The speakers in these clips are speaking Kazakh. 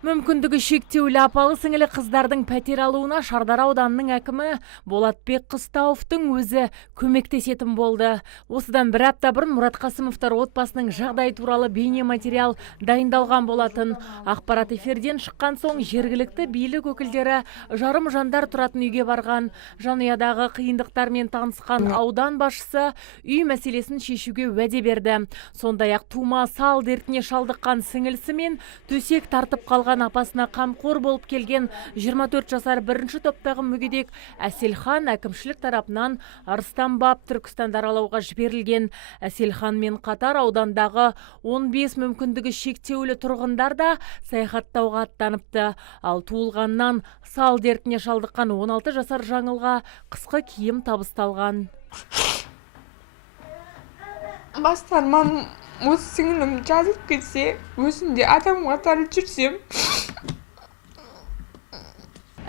Мүмкіндігі шектеулі апалы сіңілі қыздардың пәтер алуына Шардара ауданының әкімі Болатбек Қыстауовтың өзі көмектесетін болды. Осыдан бір апта бұрын Мұрат Қасымовтар отбасының жағдай туралы бейне материал дайындалған болатын. Ақпарат эфирден шыққан соң жергілікті билік өкілдері жарым жандар тұратын үйге барған. Жанұядағы қиындықтармен танысқан аудан басшысы үй мәселесін шешуге уәде берді. Сондай-ақ тума сал дертіне шалдыққан сіңілісі мен төсек тартып қалған апасына қамқор болып келген 24 жасар бірінші топтағы мүгедек Әселхан әкімшілік тарапынан Арыстанбаб Түркістанды аралауға жіберілген. Әселханмен қатар аудандағы 15 мүмкіндігі шектеулі тұрғындар да саяхаттауға аттаныпты. Ал туылғаннан сал дертіне шалдыққан 16 жасар жаңылға қысқы киім табысталған. Бастарман осы сіңілім жазылып кетсе, өзінде адам қатары жүрсем.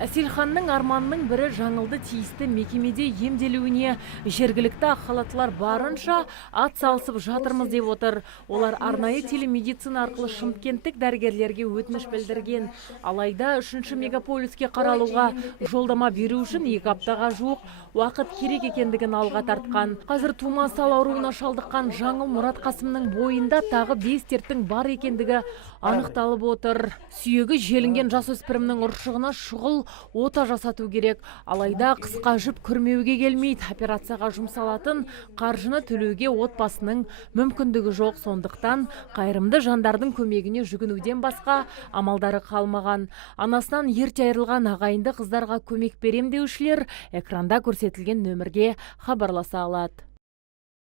Әселханның арманының бірі жаңылды тиісті мекемеде емделуіне жергілікті ақ халаттылар барынша ат салысып жатырмыз деп отыр. Олар арнайы телемедицина арқылы шымкенттік дәрігерлерге өтініш білдірген. Алайда 3-ші мегаполиске қаралуға жолдама беру үшін 2 аптаға жуық уақыт керек екендігін алға тартқан. Қазір тума сал ауруына шалдыққан Жаңыл Мұрат Қасымның бойында тағы 5 дерттің бар екендігі анықталып отыр. Сүйегі желінген жасөспірімнің ұршығына шұғыл ота жасату керек. Алайда қысқа жіп күрмеуге келмейді. Операцияға жұмсалатын қаржыны төлеуге отбасының мүмкіндігі жоқ. Сондықтан қайырымды жандардың көмегіне жүгінуден басқа амалдары қалмаған. Анасынан ерте айырылған ағайынды қыздарға көмек берем деушілер экранда көрсетілген нөмірге хабарласа алады.